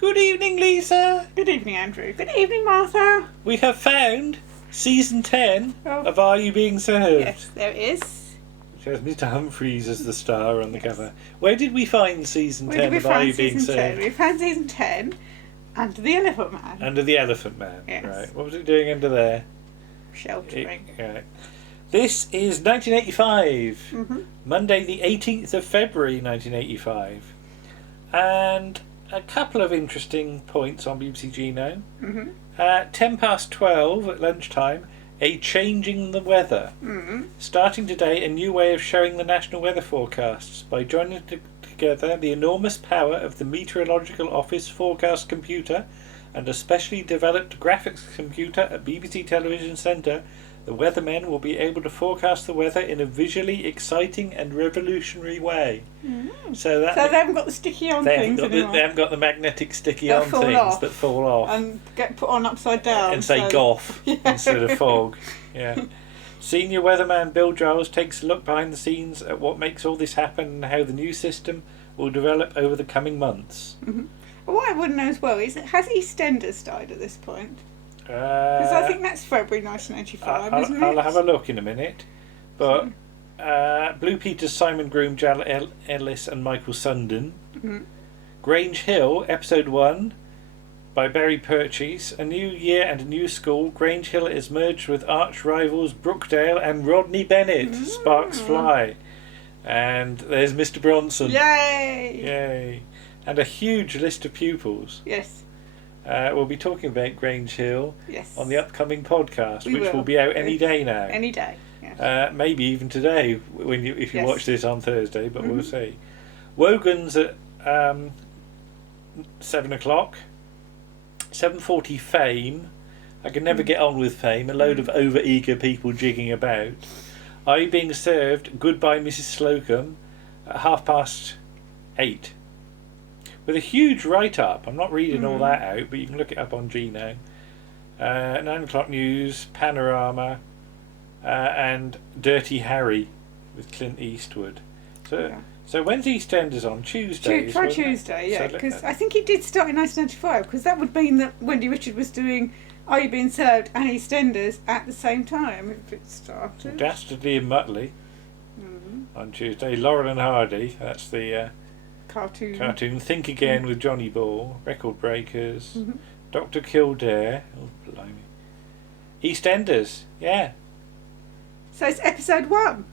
Good evening, Lisa. Good evening, Andrew. Good evening, Martha. We have found season 10 of Are You Being Served? Yes, there it is. Which has Mr Humphries as the star on the cover. Where did we find season 10 of Are You Being Served? We found season 10 under the Elephant Man. Under the Elephant Man. Yes. Right. What was it doing under there? Sheltering. Right. This is 1985. Monday the 18th of February 1985. And a couple of interesting points on BBC Genome. 12 at lunchtime, a changing the weather. Starting today, a new way of showing the national weather forecasts by joining together the enormous power of the Meteorological Office forecast computer and a specially developed graphics computer at BBC Television Centre. The weathermen will be able to forecast the weather in a visually exciting and revolutionary way. So they haven't got the sticky-on things anymore. They haven't got the magnetic sticky-on things that fall off. And get put on upside down. And say goff instead of fog. Yeah. Senior weatherman Bill Giles takes a look behind the scenes at what makes all this happen and how the new system will develop over the coming months. What I wouldn't know as well is, has EastEnders died at this point? Because I think that's February 1985, isn't it? I'll have a look in a minute. But Blue Peter's Simon Groom, Jal Ellis and Michael Sundin. Grange Hill, Episode 1 by Barry Purchase. A new year and a new school. Grange Hill is merged with arch rivals Brookdale and Rodney Bennett. Sparks fly. And there's Mr Bronson. Yay! Yay. And a huge list of pupils. Yes. We'll be talking about Grange Hill on the upcoming podcast, which will be out any day now. Any day, yes. Maybe even today, if you watch this on Thursday, but we'll see. Wogan's at 7 o'clock. 7:40 Fame. I can never get on with Fame. A load of over-eager people jigging about. Are You Being Served? Goodbye, Mrs Slocombe. At 8:30. With a huge write-up. I'm not reading all that out, but you can look it up on Genome. 9 o'clock news, Panorama, and Dirty Harry with Clint Eastwood. So when's EastEnders on? Tuesday? Try Tuesday, yeah. Because I think it did start in 1995, because that would mean that Wendy Richard was doing Are You Being Served and EastEnders at the same time if it started. Dastardly and Muttley on Tuesday. Laurel and Hardy, that's the... Cartoon. Think Again with Johnny Ball. Record Breakers. Dr. Kildare. Oh, blimey. EastEnders. Yeah. So it's episode 1.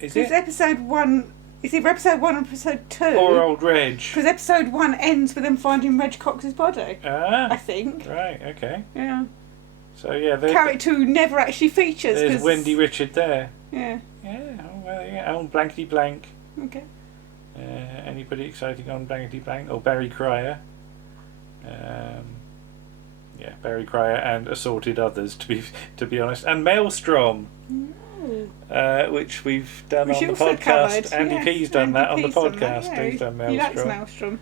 Is it? Episode 1. Is either episode 1 or episode 2. Poor old Reg. Because episode 1 ends with them finding Reg Cox's body. I think. Right. Okay. Yeah. So yeah, character who never actually features. There's Wendy Richard there. Yeah. Yeah. Oh well. Yeah. On Blankety Blank. Okay. Anybody exciting on Blankety Blank? Oh, Barry Cryer. Barry Cryer and assorted others, to be honest, and Maelstrom, which we've done on the podcast. Andy P's done that on the podcast. He's done Maelstrom. He likes Maelstrom.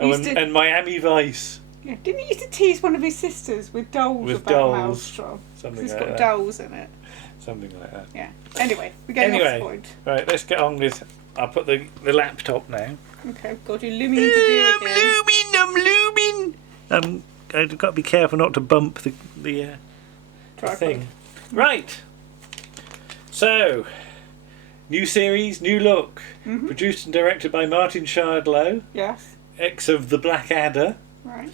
And Miami Vice. Yeah, didn't he used to tease one of his sisters with dolls about Maelstrom? Something like that. It's got dolls in it. Something like that. Yeah. Anyway, we're getting off the point. Right, let's get on with... I'll put the laptop now. Okay, God, you're looming into view again. I'm looming! I've got to be careful not to bump the thing. Right. So, new series, new look. Produced and directed by Martin Shardlow. Yes. Ex of The Blackadder. Right.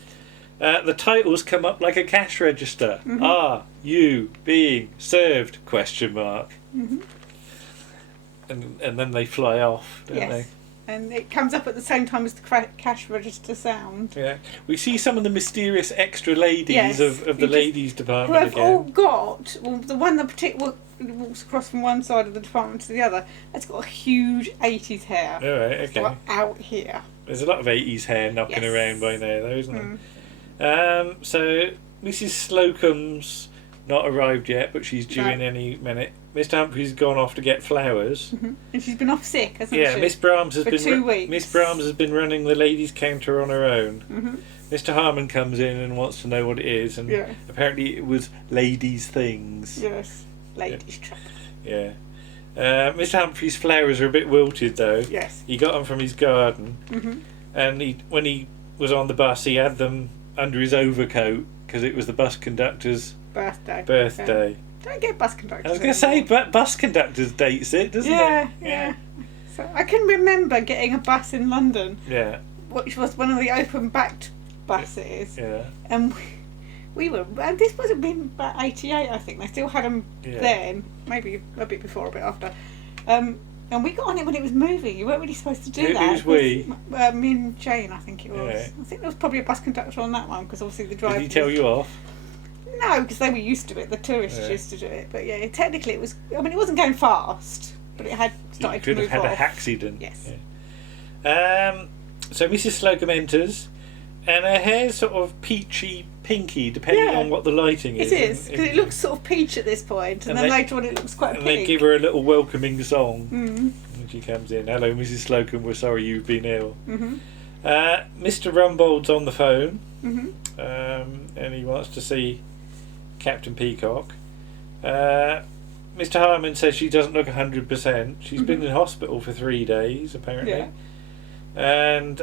The titles come up like a cash register. Are you being served? ? And then they fly off, don't they? And it comes up at the same time as the cash register sound. Yeah. We see some of the mysterious extra ladies of the ladies' department again. Who have all got... Well, the one that walks across from one side of the department to the other, has got a huge 80s hair. All right, okay. Like out here. There's a lot of 80s hair knocking around by now, though, isn't there? So, Mrs Slocombe's not arrived yet, but she's due in any minute. Mr Humphries has gone off to get flowers. And she's been off sick, hasn't she? Yeah, Miss Brahms has been 2 weeks. Miss Brahms has been running the ladies' counter on her own. Mr Harmon comes in and wants to know what it is, and apparently it was ladies' things. Yes, ladies' trouble. Yeah. Mr Humphries' flowers are a bit wilted, though. Yes. He got them from his garden. and when he was on the bus, he had them under his overcoat because it was the bus conductor's birthday. birthday. Yeah. Don't get bus conductors. I was going to say, but bus conductors dates it, doesn't it? Yeah. So I can remember getting a bus in London. Yeah. Which was one of the open-backed buses. Yeah. And we were. And this would have been about 88, I think. They still had them then, maybe a bit before, a bit after. And we got on it when it was moving. You weren't really supposed to do that. Who's we? Me and Jane, I think it was. Yeah. I think there was probably a bus conductor on that one because obviously the driver. Did he tell you off? No, because they were used to it. The tourists used to do it. But yeah, technically it was. I mean, it wasn't going fast, but it had started to move off. Could have had a accident. Yes. Yeah. So Mrs Slocombe enters, and her hair's sort of peachy pinky, depending on what the lighting is. It is, because it looks sort of peach at this point, and then later on it looks quite pink. And they give her a little welcoming song when she comes in. Hello, Mrs Slocombe, we're sorry you've been ill. Mr Rumbold's on the phone, and he wants to see Captain Peacock. Mr Harmon says she doesn't look 100%. She's been in hospital for 3 days, apparently. Yeah. And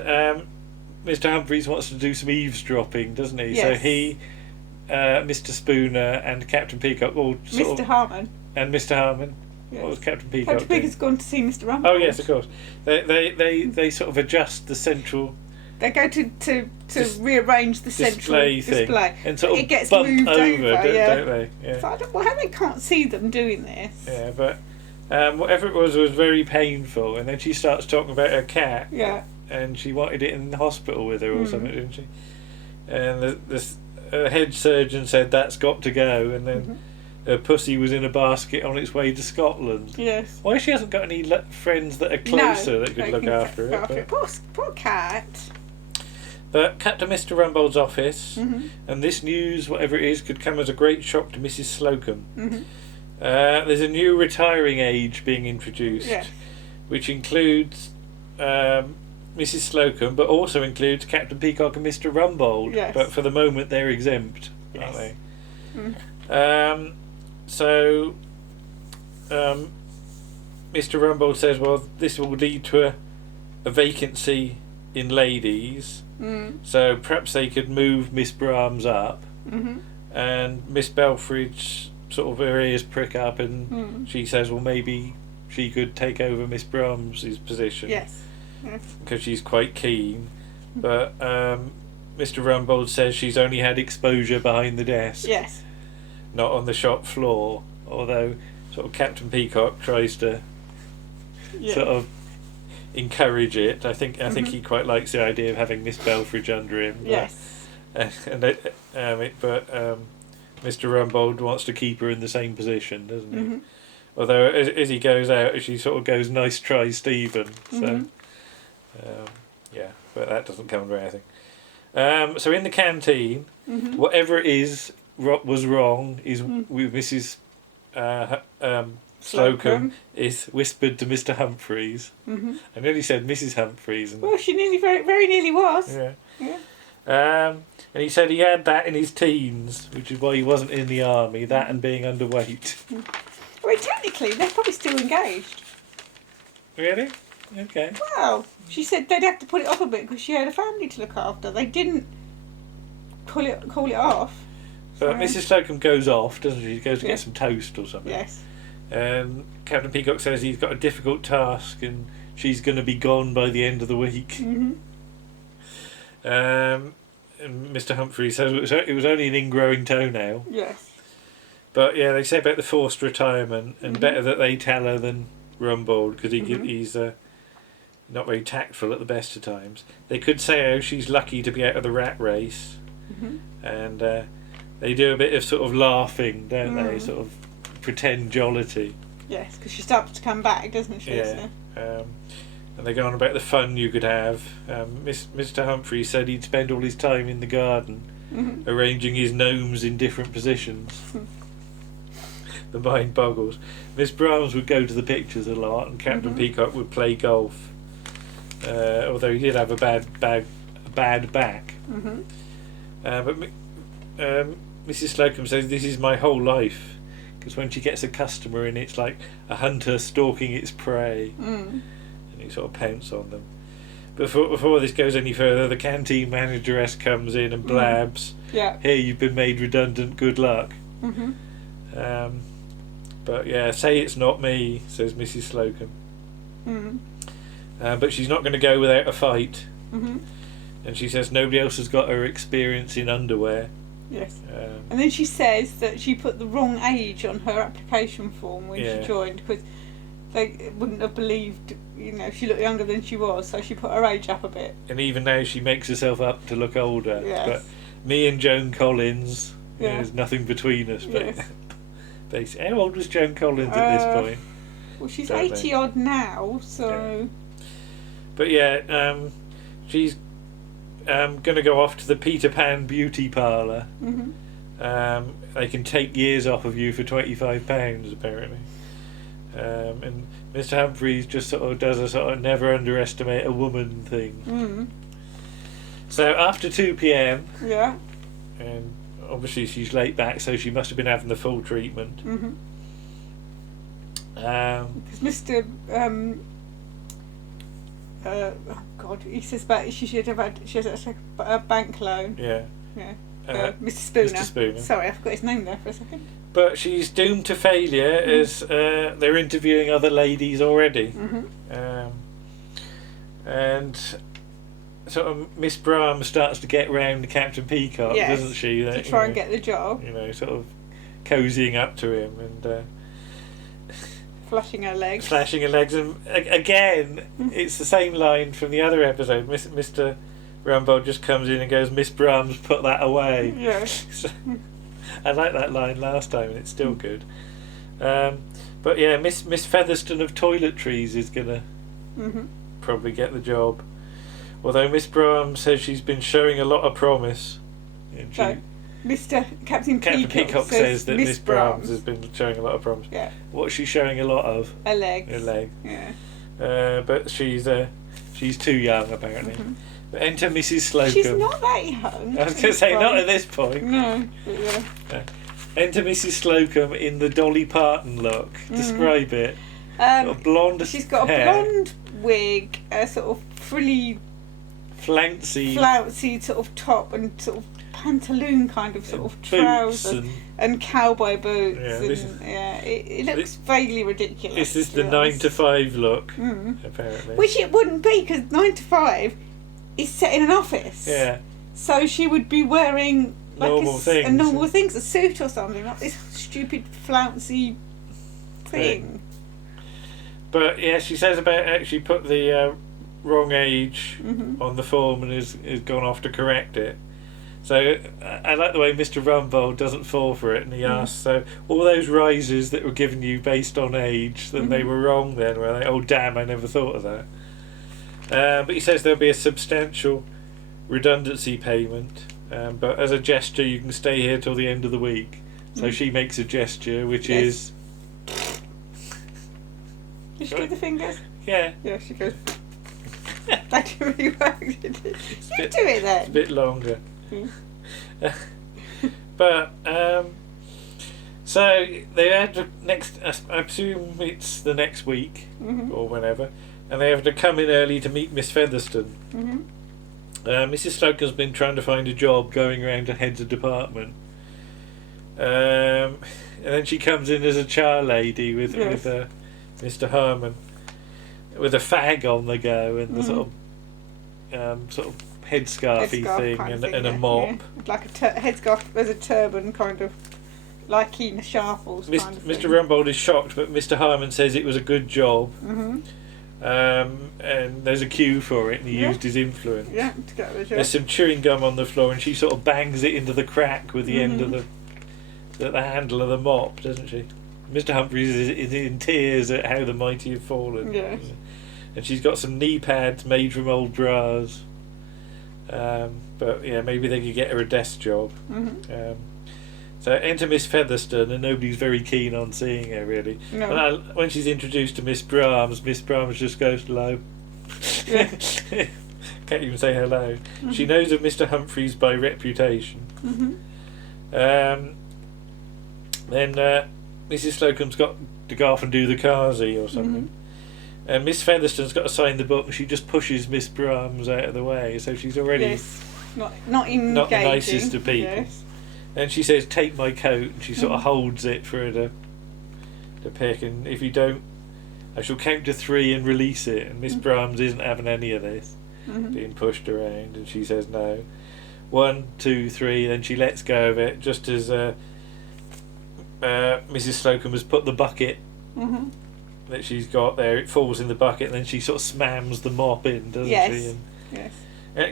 Mr Humphries wants to do some eavesdropping, doesn't he? Yes. So he, Mr Spooner and Captain Peacock all Mr Harmon. And Mr Harmon. Yes. What was Captain Peacock Captain Peacock's gone to see Mr Rumbold. Oh yes, of course. They sort of adjust the central. They go to rearrange the central display. And sort of it gets bump moved over, don't they? Yeah. So I don't know how they can't see them doing this. Yeah, but whatever it was very painful. And then she starts talking about her cat. Yeah. And she wanted it in the hospital with her or something, didn't she? And the head surgeon said that's got to go. And then her pussy was in a basket on its way to Scotland. Yes. Why she hasn't got any friends that are closer that could look after it? Poor cat. But cut to Mr Rumbold's office, and this news, whatever it is, could come as a great shock to Mrs Slocombe. There's a new retiring age being introduced, which includes Mrs Slocombe, but also includes Captain Peacock and Mr Rumbold. Yes. But for the moment, they're exempt, aren't they? Mr Rumbold says, well, this will lead to a vacancy in ladies, so perhaps they could move Miss Brahms up, and Miss Belfridge sort of her ears prick up, and she says, well, maybe she could take over Miss Brahms' position. Yes. Because she's quite keen, but Mr Rumbold says she's only had exposure behind the desk. Yes. Not on the shop floor, although sort of Captain Peacock tries to sort of encourage it. I think he quite likes the idea of having Miss Belfridge under him. But, yes. But Mr Rumbold wants to keep her in the same position, doesn't he? Although as he goes out, she sort of goes, "Nice try, Stephen." So, but that doesn't come to anything. So in the canteen, whatever it is was wrong is with Mrs Slocombe is whispered to Mr Humphries. I nearly said Mrs Humphries. Well, she nearly, very nearly was. Yeah. And he said he had that in his teens, which is why he wasn't in the army. That and being underweight. Well, technically, they're probably still engaged. Really? Okay. Well, she said they'd have to put it off a bit because she had a family to look after. They didn't call it off. But Mrs Slocombe goes off, doesn't she? She goes to get some toast or something. Yes. And Captain Peacock says he's got a difficult task and she's going to be gone by the end of the week. And Mr Humphries says it was only an ingrowing toenail. Yes. But yeah, they say about the forced retirement, and better that they tell her than Rumbold, because he's not very tactful at the best of times. They could say, oh, she's lucky to be out of the rat race. And they do a bit of sort of laughing, don't they? Sort of pretend jollity. Yes, because she starts to come back, doesn't she? Yeah. And they go on about the fun you could have. Mr Humphries said he'd spend all his time in the garden arranging his gnomes in different positions. The mind boggles. Miss Brahms would go to the pictures a lot, and Captain Peacock would play golf. Although he did have a bad back. But Mrs Slocombe says this is my whole life, because when she gets a customer in, it's like a hunter stalking its prey, and he sort of pounce on them. before this goes any further, the canteen manageress comes in and blabs. Yeah. Here, you've been made redundant. Good luck. But yeah, say it's not me, says Mrs Slocombe. But she's not going to go without a fight. And she says nobody else has got her experience in underwear. Yes. And then she says that she put the wrong age on her application form when she joined, because they wouldn't have believed, she looked younger than she was, so she put her age up a bit. And even now she makes herself up to look older. Yes. But me and Joan Collins, there's nothing between us. But basically, how old was Joan Collins at this point? Well, she's 80 odd now, so... But yeah, she's going to go off to the Peter Pan beauty parlour. They can take years off of you for £25, apparently. And Mr Humphries just sort of does a sort of never underestimate a woman thing. So after 2 p.m, and obviously she's late back, so she must have been having the full treatment. Because Mr oh God, he says about she has to take a bank loan. Mr. Spooner. Mr. Spooner. Sorry, I forgot his name there for a second. But she's doomed to failure as they're interviewing other ladies already. And sort of Miss Braham starts to get round Captain Peacock, doesn't she? To try and get the job. Sort of cozying up to him and flashing her legs. And again, it's the same line from the other episode. Mr. Rumbold just comes in and goes, Miss Brahms, put that away. So, I like that line last time, and it's still good. But yeah, Miss Featherstone of Toiletries is gonna probably get the job. Although Miss Brahms says she's been showing a lot of promise. So, Captain Peacock says that Miss Brahms has been showing a lot of promise. Yeah. What's she showing a lot of? Her legs. Her leg. Yeah. But she's too young, apparently. But enter Mrs Slocombe. She's not that young. I was going to say, not at this point. No. Enter Mrs Slocombe in the Dolly Parton look. Describe it. Got blonde She's got hair, a blonde wig, a sort of frilly, flouncy sort of top, and sort of pantaloon kind of sort of trousers and cowboy boots. It looks vaguely ridiculous. This is the 9 to 5 look, apparently. Which it wouldn't be, because 9 to 5 is set in an office. Yeah. So she would be wearing normal things, a suit or something, not this stupid flouncy thing. But yeah, she says about actually put the wrong age on the form and has gone off to correct it. So I like the way Mr Rumbold doesn't fall for it, and he asks, so all those rises that were given you based on age, then they were wrong then, were they? Oh damn, I never thought of that. But he says there'll be a substantial redundancy payment, but as a gesture you can stay here till the end of the week. So she makes a gesture, which is... Did she do the fingers? Yeah. Yeah, she goes... That didn't really work, did it? You do it then. It's a bit longer. But so they had to next, I presume it's the next week or whenever, and they have to come in early to meet Miss Featherstone. Mrs Slocombe's been trying to find a job, going around to heads of department, and then she comes in as a char lady with Mr Herman with a fag on the go and the sort of headscarfy thing and a mop. Yeah. Like a headscarf as a turban, kind of like Ina Sharples. Mr Rumbold is shocked, but Mr Harmon says it was a good job. And there's a cue for it, and he used his influence. Yeah, to get the job. There's some chewing gum on the floor, and she sort of bangs it into the crack with the end of the handle of the mop, doesn't she? Mr Humphries is in tears at how the mighty have fallen. Yes. And she's got some knee pads made from old bras. But yeah, maybe they could get her a desk job. So enter Miss Featherstone, and nobody's very keen on seeing her really. No. When she's introduced to Miss Brahms just goes hello. Yeah. Can't even say hello. She knows of Mr Humphries by reputation. Then Mrs Slocombe's got to go off and do the Kazi or something. And Miss Featherstone's got to sign the book, and she just pushes Miss Brahms out of the way, so she's already not engaging. Not the nicest of people. Yes. And she says, "Take my coat," and she sort of holds it for her to pick. And if you don't, I shall count to 3 and release it. And Miss Brahms isn't having any of this, being pushed around, and she says no. 1, 2, 3. Then she lets go of it, just as Mrs Slocombe has put the bucket that she's got there. It falls in the bucket, and then she sort of smams the mop in, doesn't she? And, yes.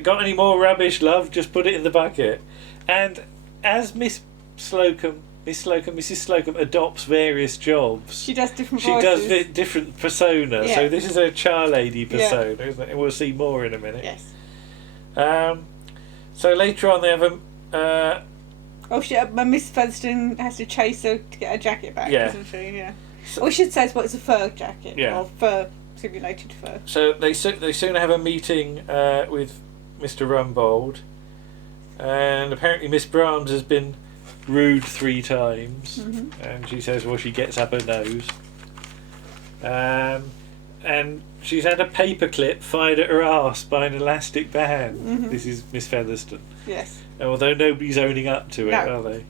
Got any more rubbish, love? Just put it in the bucket. And as Mrs Slocombe adopts various jobs. She does different voices. voices. She does different persona. Yeah. So this is a char lady persona, isn't it? And we'll see more in a minute. Yes. So later on they have Miss Featherstone has to chase her to get her jacket back, doesn't she? Yeah. So, we should say it's a fur jacket. Yeah. Or fur, simulated fur. So they soon have a meeting with Mr Rumbold, and apparently Miss Brahms has been rude 3 times, and she says, well, she gets up her nose. And she's had a paperclip fired at her arse by an elastic band. This is Miss Featherstone. Yes. Although nobody's owning up to it, are they?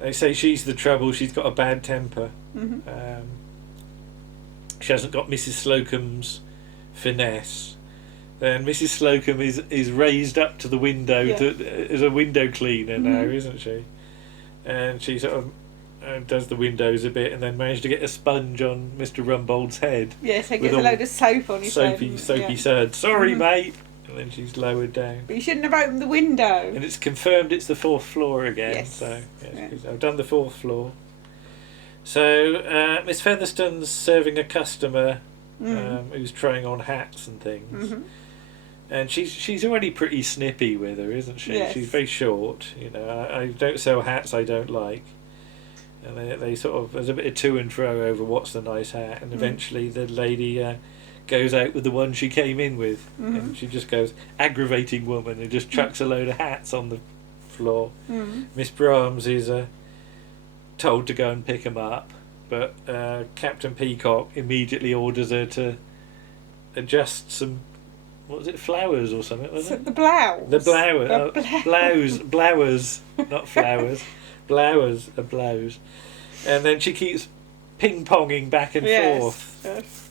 They say she's the trouble. She's got a bad temper. She hasn't got Mrs Slocombe's finesse. Then Mrs Slocombe is raised up to the window as a window cleaner now, isn't she? And she sort of does the windows a bit, and then managed to get a sponge on Mr Rumbold's head. Yes, he gets a load of soap on his head. Soapy suds. Sorry, mate. And then she's lowered down. But you shouldn't have opened the window. And it's confirmed it's the 4th floor again. Yes. So I've done the 4th floor. So Miss Featherstone's serving a customer who's trying on hats and things. And she's already pretty snippy with her, isn't she? Yes. She's very short. You know, I don't sell hats I don't like. And they sort of, there's a bit of to and fro over what's the nice hat, and eventually the lady goes out with the one she came in with, and she just goes, aggravating woman, and just chucks a load of hats on the floor. Miss Brahms is told to go and pick them up, but Captain Peacock immediately orders her to adjust some, what was it, flowers or something, was it? The blouse. The blouse. Blowers, not flowers. Blowers, a blouse. And then she keeps ping-ponging back and forth. Yes.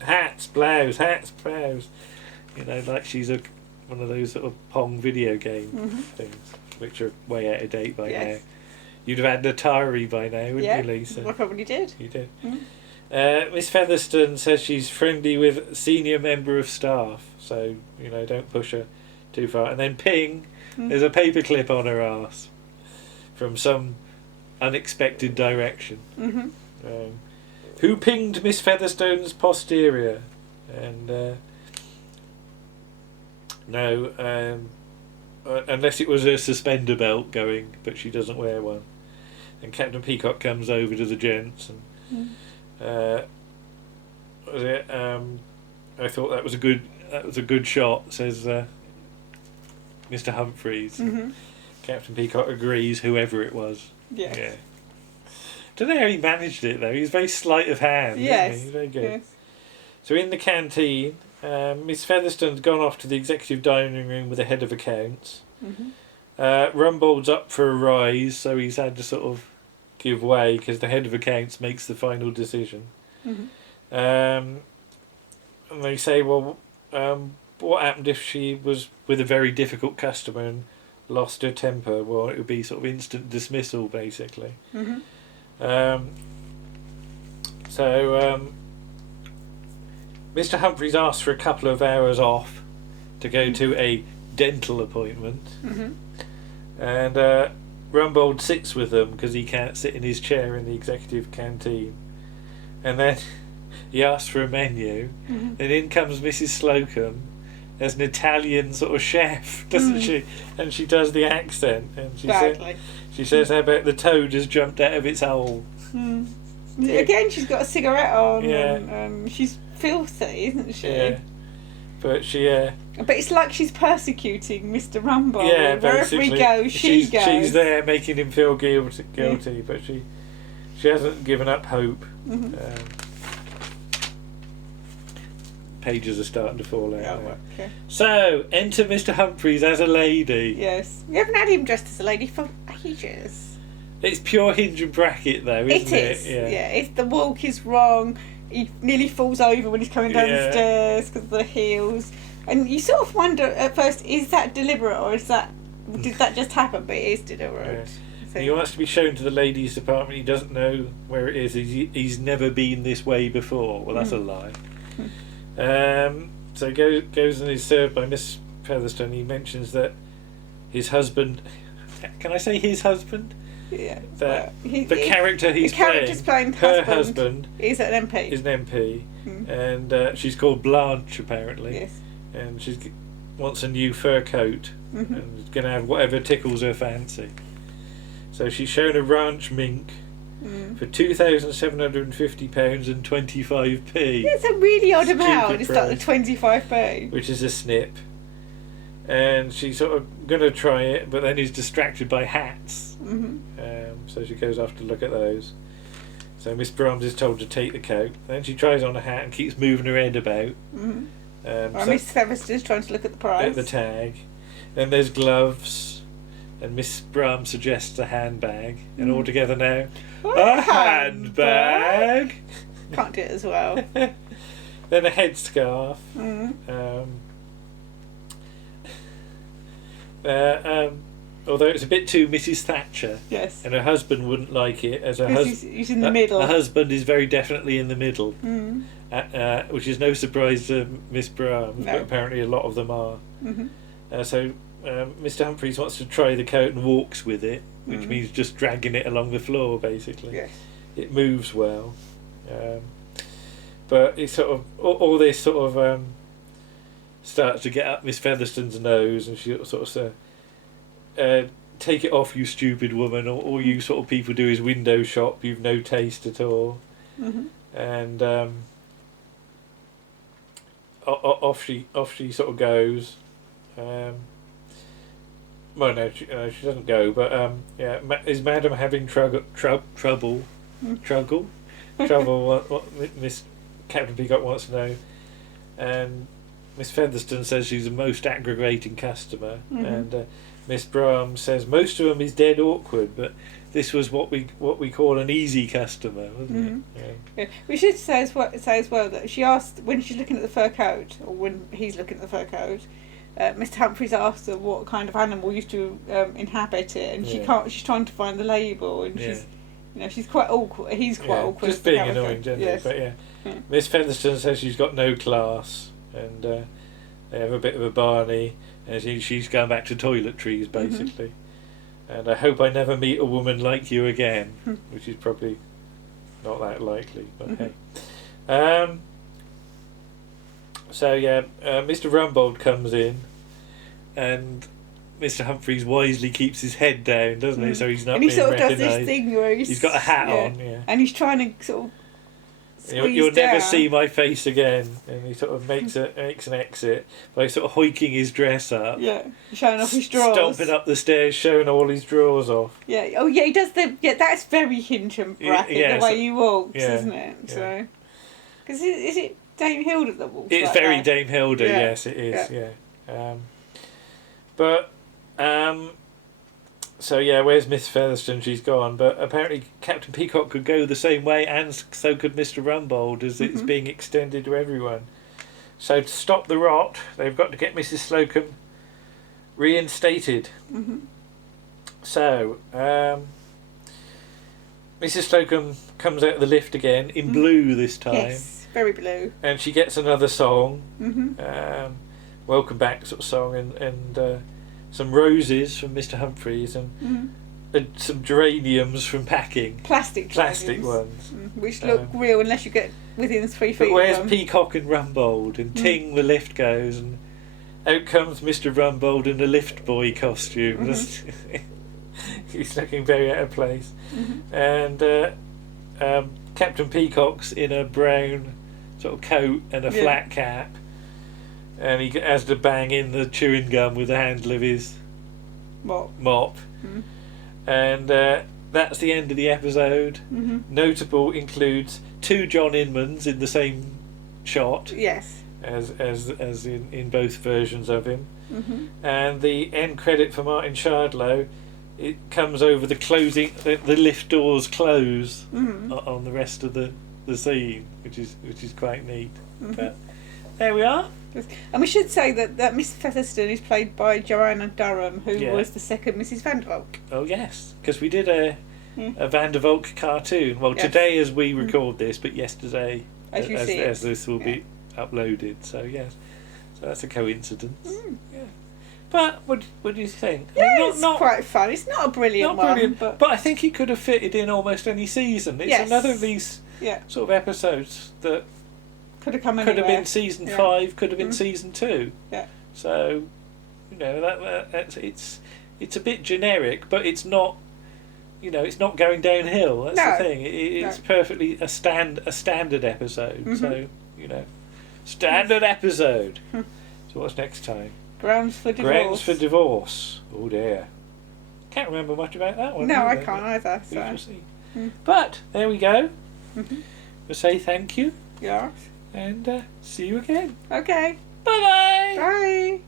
Hats, blouse, you know, like she's one of those sort of Pong video game things, which are way out of date by now. You'd have had an Atari by now, wouldn't you, Lisa? I probably did. You did. Miss Featherstone says she's friendly with senior member of staff, so, you know, don't push her too far. And then ping, there's a paperclip on her arse from some unexpected direction. Who pinged Miss Featherstone's posterior? And no, unless it was her suspender belt going, but she doesn't wear one. And Captain Peacock comes over to the gents and was it? I thought that was a good shot, says Mr Humphries. Captain Peacock agrees, whoever it was. Yes. Yeah. Don't know how he managed it though. He's very sleight of hand. Yes. Isn't he? Very good. Yes. So in the canteen, Miss Featherstone's gone off to the executive dining room with the head of accounts. Rumbold's up for a rise, so he's had to sort of give way because the head of accounts makes the final decision. And they say, well, what happened if she was with a very difficult customer and lost her temper? Well, it would be sort of instant dismissal, basically. Mr Humphries asked for a couple of hours off to go to a dental appointment, and Rumbold sits with them because he can't sit in his chair in the executive canteen, and then he asks for a menu, and in comes Mrs Slocombe as an Italian sort of chef, doesn't she? And she does the accent, and she says how about the toad has jumped out of its hole. Again, she's got a cigarette on. Yeah. And she's filthy, isn't she? Yeah. But she. But it's like she's persecuting Mr Rumbold. Yeah, wherever he basically. goes, she goes. She's there making him feel guilty, but she hasn't given up hope. pages are starting to fall out. Oh, okay. So, enter Mr. Humphries as a lady. Yes. We haven't had him dressed as a lady for ages. It's pure hinge and bracket, though, isn't it? It is. Yeah. If the walk is wrong, he nearly falls over when he's coming down the stairs because of the heels. And you sort of wonder at first, is that deliberate or did that just happen? But it is deliberate. Yeah. So he wants to be shown to the ladies' department. He doesn't know where it is. He's never been this way before. Well, that's a lie. So he goes and is served by Miss Featherstone. He mentions that his husband... Can I say his husband? Yeah. The character he's playing, her husband is an MP. Is an MP. And she's called Blanche, apparently. Yes. And she wants a new fur coat. And is going to have whatever tickles her fancy. So she's shown a ranch mink for £2,750 and 25p. It's a really odd amount. It's price, like the 25p. Which is a snip. And she's sort of going to try it, but then he's distracted by hats. So she goes off to look at those. So Miss Brahms is told to take the coat. Then she tries on a hat and keeps moving her head about. Miss Featherstone's trying to look at the price. At the tag. Then there's gloves. And Miss Brahms suggests a handbag. And all together now, a handbag! Can't do it as well. Then a headscarf. Although it's a bit too Mrs. Thatcher. Yes. And her husband wouldn't like it, as he's in the middle. Her husband is very definitely in the middle, which is no surprise to Miss Brahms, but apparently a lot of them are. So Mr. Humphries wants to try the coat and walks with it, which means just dragging it along the floor, basically. Yes. It moves well. But it's sort of all this sort of starts to get up Miss Featherstone's nose, and she sort of says, take it off, you stupid woman, or all you sort of people do is window shop, you've no taste at all. And off she sort of goes. Well, no, she doesn't go, but is Madam having trouble? Trouble? What Miss Captain Peacock wants to know. And Miss Featherstone says she's a most aggravating customer, and Miss Brahms says most of them is dead awkward, but this was what we call an easy customer, wasn't it? Yeah. We should say as well that she asked, when she's looking at the fur coat, or when he's looking at the fur coat, Mr. Humphries asked her what kind of animal used to inhabit it, and she can't. She's trying to find the label, and she's quite awkward. He's quite awkward. Just being annoying, generally. Yes. But Miss Featherstone says she's got no class, and they have a bit of a Barney, and she's going back to toiletries, basically. And I hope I never meet a woman like you again, which is probably not that likely, but hey. So Mr. Rumbold comes in, and Mr. Humphries wisely keeps his head down, doesn't he? So he's not being recognised. And he sort of does this thing where he's got a hat on, and he's trying to sort of You'll never see my face again, and he sort of makes an exit by sort of hoiking his dress up. Yeah, showing off his drawers. Stomping up the stairs, showing all his drawers off. Yeah. Oh yeah, he does that's very hinge and bracket the way he walks, isn't it? Yeah. So, because is it Dame Hilda that walks? It's like very that? Dame Hilda. Yeah. Yes, it is. Yeah. So where's Miss Featherstone? She's gone, but apparently Captain Peacock could go the same way, and so could Mr. Rumbold, as it's being extended to everyone. So to stop the rot, they've got to get Mrs. Slocombe reinstated. So Mrs. Slocombe comes out of the lift again, in blue this time. Yes, very blue. And she gets another song, welcome back sort of song, and some roses from Mr. Humphries, and some geraniums from packing. Plastic ones. Which look real unless you get within 3 feet but where's of them. Peacock and Rumbold? And ting, the lift goes, and out comes Mr. Rumbold in a lift boy costume. He's looking very out of place. And Captain Peacock's in a brown sort of coat and a flat cap. And he has to bang in the chewing gum with the handle of his mop. And that's the end of the episode. Notable includes 2 John Inmans in the same shot. Yes. as in both versions of him. Mm-hmm. And the end credit for Martin Shardlow, it comes over the closing, the lift doors close on the rest of the scene, which is quite neat. But there we are. And we should say that Miss Featherstone is played by Joanna Durham, who was the second Mrs Van der Valk. Oh yes, because we did a Van der Valk cartoon. Well, today as we record this, but yesterday as this will be uploaded. So yes, so that's a coincidence. Yeah. But what do you think? Yeah, I mean, it's quite fun. It's not a brilliant one, but I think it could have fitted in almost any season. It's another of these sort of episodes that could have come anywhere. Could have been season 5. Could have been season 2. Yeah. So, that's it's a bit generic, but it's not. It's not going downhill. That's the thing. It's perfectly a standard episode. So standard episode. So what's next time? Grounds for divorce. Oh dear. Can't remember much about that one. No, I can't either. So. We'll see. But there we go. We'll say thank you. Yes. And see you again. Okay. Bye-bye. Bye.